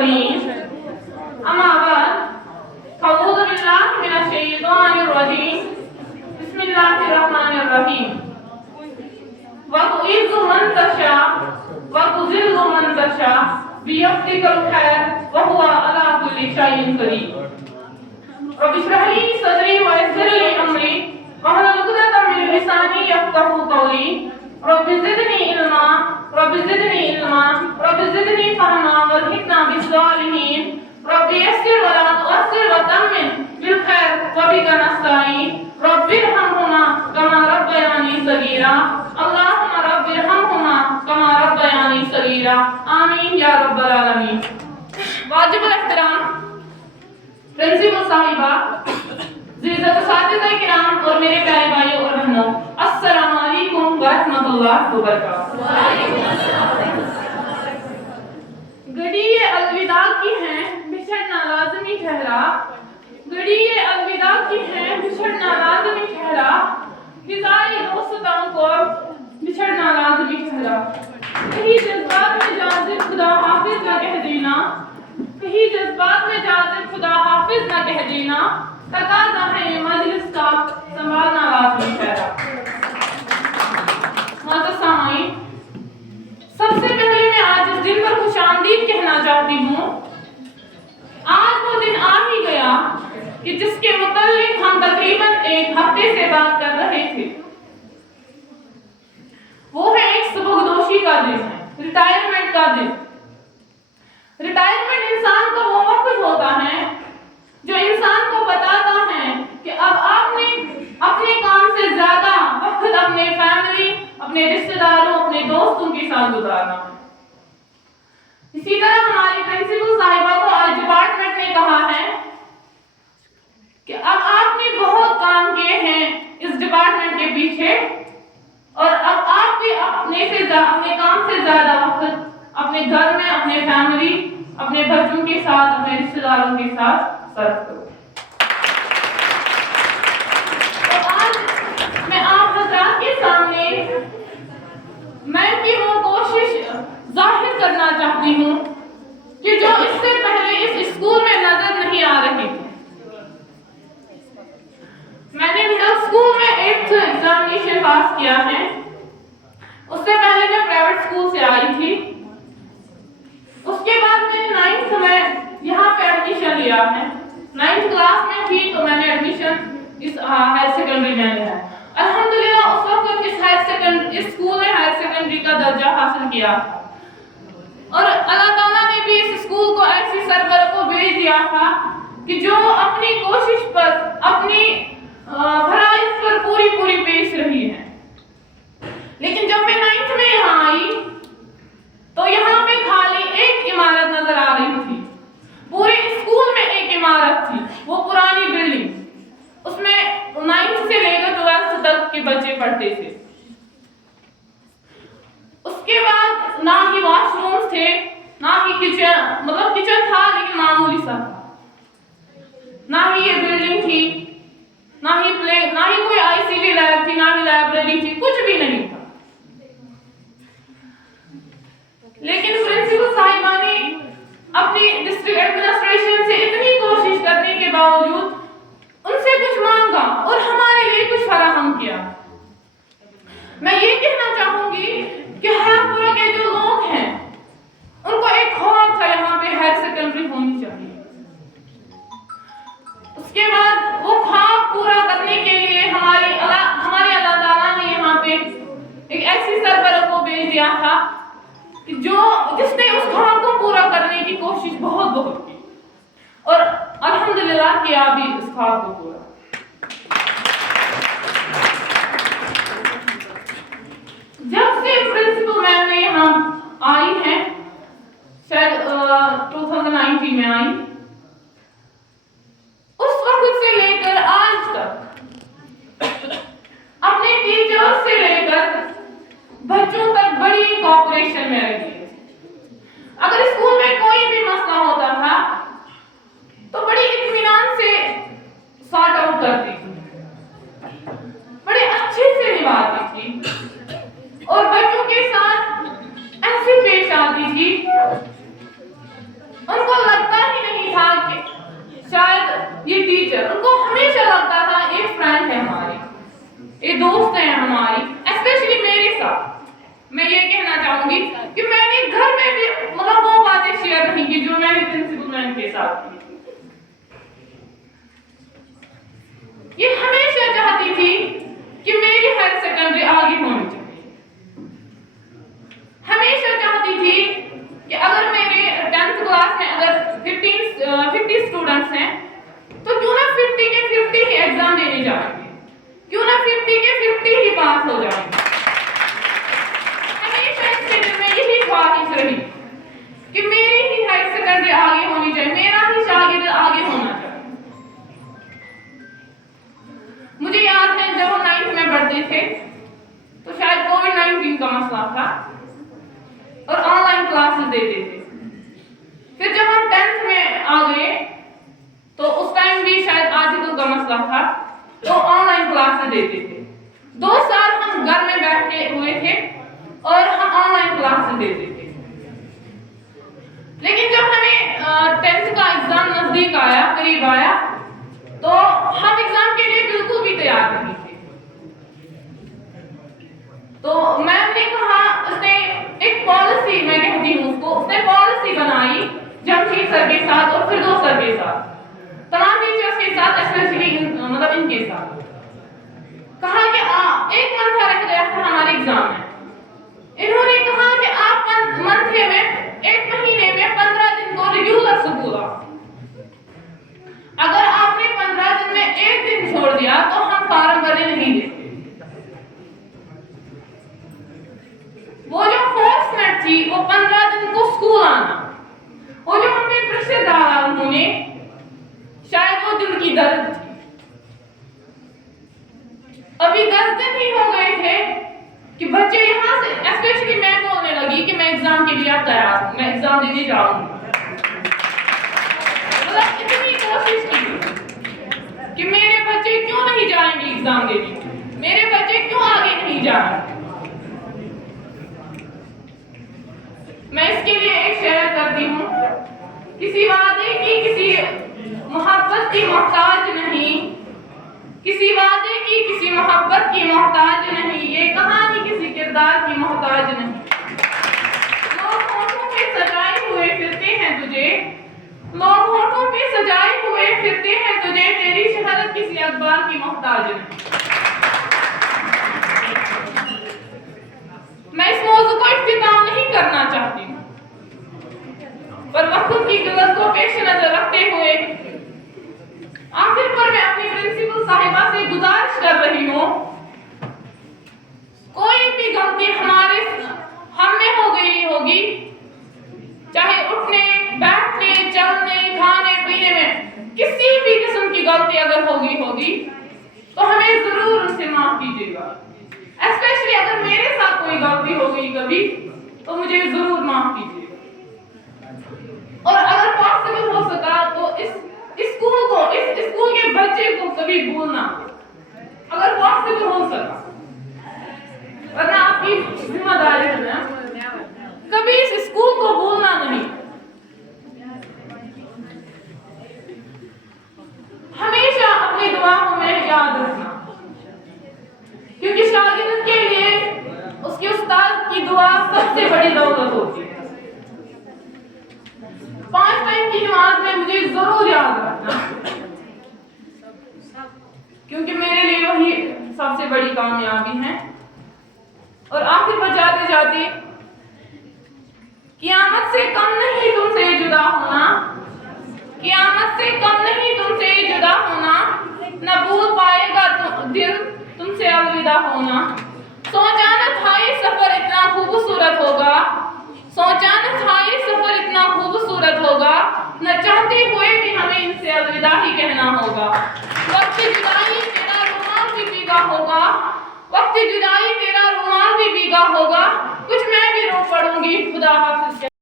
الكريم أما بعد أعوذ بالله من الشيطان الرجيم بسم الله الرحمن الرحيم وتعز من تشاء وتذل من تشاء بيدك الخير وهو على كل شيء قدير رب اشرح لي صدري ويسر لي أمري واحلل عقدة من لساني يفقهوا قولي رب زدني علما رب زدني علما رب زدني فهما والحقنا بالصالحين رب يسر ولا تؤثر وتمم بالخير وبك نستعين رب ارحمهما كما ربياني صغيرا اللهم رب ارحمهما كما ربياني صغيرا آمين يا رب العالمين. واجب الاحترام प्रिंसिपल साहिबा, इज़्ज़त साथिया किराम और मेरे प्यारे भाइयों और बहनों, अस्सलाम वालेकुम व रहमतुल्लाहि व बरकातहू। घड़ी ये अलविदा की हैं बिछड़ना लाज़मी ठहरा, घड़ी ये अलविदा की हैं बिछड़ना लाज़मी ठहरा, फिज़ाए दोस्तों को बिछड़ना लाज़मी ठहरा। कहीं जज्बात में जाज़िब खुदा हाफिज़ ना कह देना, कहीं जज्बात में जाज़िब खुदा हाफिज़ ना कह देना, तकाज़ा है ये मजलिस का संभालना लाज़मी ठहरा। माज़ा सामाईन, सबसे पहले मैं आज इस दिन पर खुशामदीद कहना चाहती हूँ। आज वो दिन आ ही गया कि जिसके मुताल्लिक हम तकरीबन एक हफ्ते से बात कर रहे थे। वो है एक सुबुहदोशी का दिन है, रिटायरमेंट का दिन। रिटायरमेंट इंसान का वो वक्त होता है जो इंसान को बताता है कि अब आपने अपने काम से ज्यादा वक्त अपने फैमिली, अपने रिश्तेदारों, अपने दोस्तों के साथ गुजारना है। इसी तरह हमारी प्रिंसिपल साहिबा को आज डिपार्टमेंट ने कहा है कि अब आपने बहुत काम किए हैं इस डिपार्टमेंट के पीछे और अब आप भी अपने काम से ज्यादा वक्त अपने घर में, अपने फैमिली, अपने बच्चों के साथ, अपने रिश्तेदारों के साथ सर्व करो। तो आज मैं आप हज़रात के सामने मैं की वो कोशिश जाहिर करना चाहती हूँ कि जो इससे पहले इस स्कूल में नजर नहीं आ रही थी। मैंने मिडिल स्कूल में 8th एग्जामिनेशन पास किया है। उससे पहले मैं प्राइवेट स्कूल से आई थी। उसके बाद मैंने 9th में यहाँ पे एडमिशन लिया है। 9th क्लास में थी तो मैंने एडमिशन इस हायर सेकेंडरी में लिया है। अल्हम्दुलिल्लाह उस वक्त इस स्कूल में हायर सेकेंडरी का दर्जा हासिल किया और अल्लाह ताला ने भी इस स्कूल को ऐसी सरबराह को भेज दिया था कि जो अपनी कोशिश पर, अपनी फराइज पर पूरी पेश रही है। लेकिन जब मैं 9th में यहाँ आई तो यहाँ पे खाली एक इमारत नजर आ रही थी। पूरे स्कूल में एक इमारत थी, वो पुरानी बिल्डिंग। उसमें 9th से लेकर 12th तक के बच्चे पढ़ते थे। उसके बाद ना ही वॉशरूम्स थे, ना ही किचन, मतलब किचन था लेकिन मामूली सा था। ना ही ये बिल्डिंग थी, ना ही कोई आईसीडी लैब थी, ना ही लाइब्रेरी थी, कुछ भी नहीं था। लेकिन प्रिंसिपल साहिबा ने अपनी डिस्ट्रिक्ट एडमिनिस्ट्रेशन से इतनी कोशिश करने के बावजूद उनसे कुछ मांगा और हमारे लिए कुछ फराहम किया। मैं ये कहना चाहूंगी कि हरपुरा के जो लोग हैं उनको एक ख्वाब था यहाँ पे हायर सेकेंडरी होनी चाहिए। उसके बाद वो ख्वाब पूरा करने के लिए हमारे अल्लाह ताला ने यहाँ पे एक ऐसी सरबराह को भेज दिया था जिसने उस ख्वाब को पूरा करने की कोशिश बहुत की और अल्हम्दुलिल्लाह किया भी उस ख्वाब को पूरा। जब से प्रिंसिपल मैम ने यहाँ आई है, शायद 2019 में आई, उस वक्त से लेकर आज तक अपने टीचर्स से लेकर बच्चों तक बड़ी कोऑपरेशन में रही है। अगर स्कूल में कोई भी मसला होता था तो बड़ी इत्मीनान से सॉर्ट आउट करती थी, बड़े अच्छे से निभाती थी और बच्चों के साथ ऐसे पेश आती थी। उनको टीचर, उनको हमेशा लगता था ये फ्रेंड है हमारी, ये दोस्त है हमारी, स्पेशली मेरे साथ। मैं ये कहना चाहूंगी कि मैंने घर में भी मतलब वो बातें शेयर नहीं की जो मैंने प्रिंसिपल मैम के साथ की। ये हमेशा चाहती थी कि मेरी हायर सेकेंडरी आगे होनी चाहिए, हमेशा चाहती थी कि अगर मेरे 10th क्लास में अगर 50 स्टूडेंट्स हैं तो क्यों ना 50 के 50 ही एग्जाम देने जाएंगे, क्यों ना 50 के 50 ही पास हो जाएंगे। हमेशा इसके दिल में यही ख्वाहिश रही कि मेरी ही हायर सेकेंडरी आगे होनी चाहिए, मेरा ही शागिर्द आगे होना चाहिए। मुझे याद है जब हम 9th में पढ़ते थे तो शायद कोविड-19 का मसला था और ऑनलाइन क्लासेस देते थे। फिर जब हम 10th में आ गए तो उस टाइम भी शायद आर्टिकल का मसला था तो ऑनलाइन क्लासेस देते थे। 2 साल हम घर में बैठे हुए थे और हम ऑनलाइन क्लासेस देते थे। लेकिन जब हमें 10th का एग्जाम नजदीक आया, करीब आया, तो हम एग्जाम के लिए बिल्कुल भी तैयार नहीं थे। तो मैम ने कहा, उसने एक पॉलिसी, मैं कहती हूँ उसको, उसने पॉलिसी बनाई जमशेद सर के साथ और फिर 2 सर के साथ, तमाम टीचर्स के साथ, स्पेशली मतलब इनके साथ। कहा कि एक मंथ रख गया था हमारे एग्जाम में, इन्होंने कहा कि आप मंथ में 1 महीने में 15 दिन को रेगुलर स्कूल आओ। अगर आपने 15 दिन में 1 दिन छोड़ दिया तो हम फॉर्म भरने नहीं देते। वो जो फोर्समेंट थी वो 15 दिन को स्कूल आना, वो जो हमें प्रेशर डाला उन्होंने, शायद वो दिल की दर्द थी। अभी 10 दिन ही हो गए थे कि बच्चे यहाँ से, स्पेशली मैं बोलने लगी कि मैं एग्जाम के लिए अब तैयार हूँ, मैं एग्जाम देने जाऊंगी। मतलब इतनी कोशिश की कि मेरे बच्चे क्यों नहीं जाएंगे एग्जाम देने, मेरे बच्चे क्यों आगे नहीं जा रहे। मैं इसके लिए एक शेयर करती हूँ, किसी वादे की, किसी मोहब्बत की मोहताज नहीं, किसी वादे की, किसी मोहब्बत की मोहताज नहीं, ये कहानी किसी किरदार की मोहताज नहीं। लोग होठों पे सजाए हुए फिरते हैं तुझे, लोग होठों पे सजाए हुए फिरते हैं तुझे, तेरी शहरत किसी अखबार की मोहताज नहीं। मैं इस मौजू को इख्तिताम नहीं करना चाहती हूँ, पर वक्त की गिलत को पेश नजर रखते हुए आखिर पर मैं अपनी प्रिंसिपल साहिबा से गुजारिश कर रही हूँ, कोई भी गलती हम में हो गई होगी, चाहे उठने, बैठने, चलने, खाने पीने में किसी भी किस्म की गलती अगर होगी तो हमें जरूर उनसे माफ कीजिएगा। स्पेशली अगर मेरे साथ कोई गलती हो गई कभी तो मुझे जरूर माफ कीजिएगा। और अगर पॉसिबल हो सका तो इस स्कूल के बच्चे को कभी भूलना, अगर पॉसिबल हो सका, वरना आपकी जिम्मेदारी है ना, कभी इस स्कूल को भूलना नहीं। हमेशा अपनी दुआओं में याद रखना, क्योंकि शागिर्द के लिए उसके उस्ताद की दुआ सबसे बड़ी दौलत होती है। 5 टाइम की नमाज में मुझे जरूर याद रखना, क्योंकि मेरे लिए वही सबसे बड़ी कामयाबी है। और आखिर पर जाते जाते, क़यामत से कम नहीं तुमसे जुदा होना, क़यामत से कम नहीं तुमसे जुदा होना, न भूल पाएगा दिल तुमसे अलविदा होना। सोचा न था ये सफर इतना खूबसूरत होगा, सोचा न था ये सफर इतना खूबसूरत होगा, न चाहते हुए भी हमें इनसे अलविदा ही कहना होगा। वक्त जुदाई तेरा रुमाल भी भीगा होगा, वक्त जुदाई तेरा रुमाल भी भीगा होगा, कुछ मैं भी रो पड़ूंगी, खुदा हाफिज़।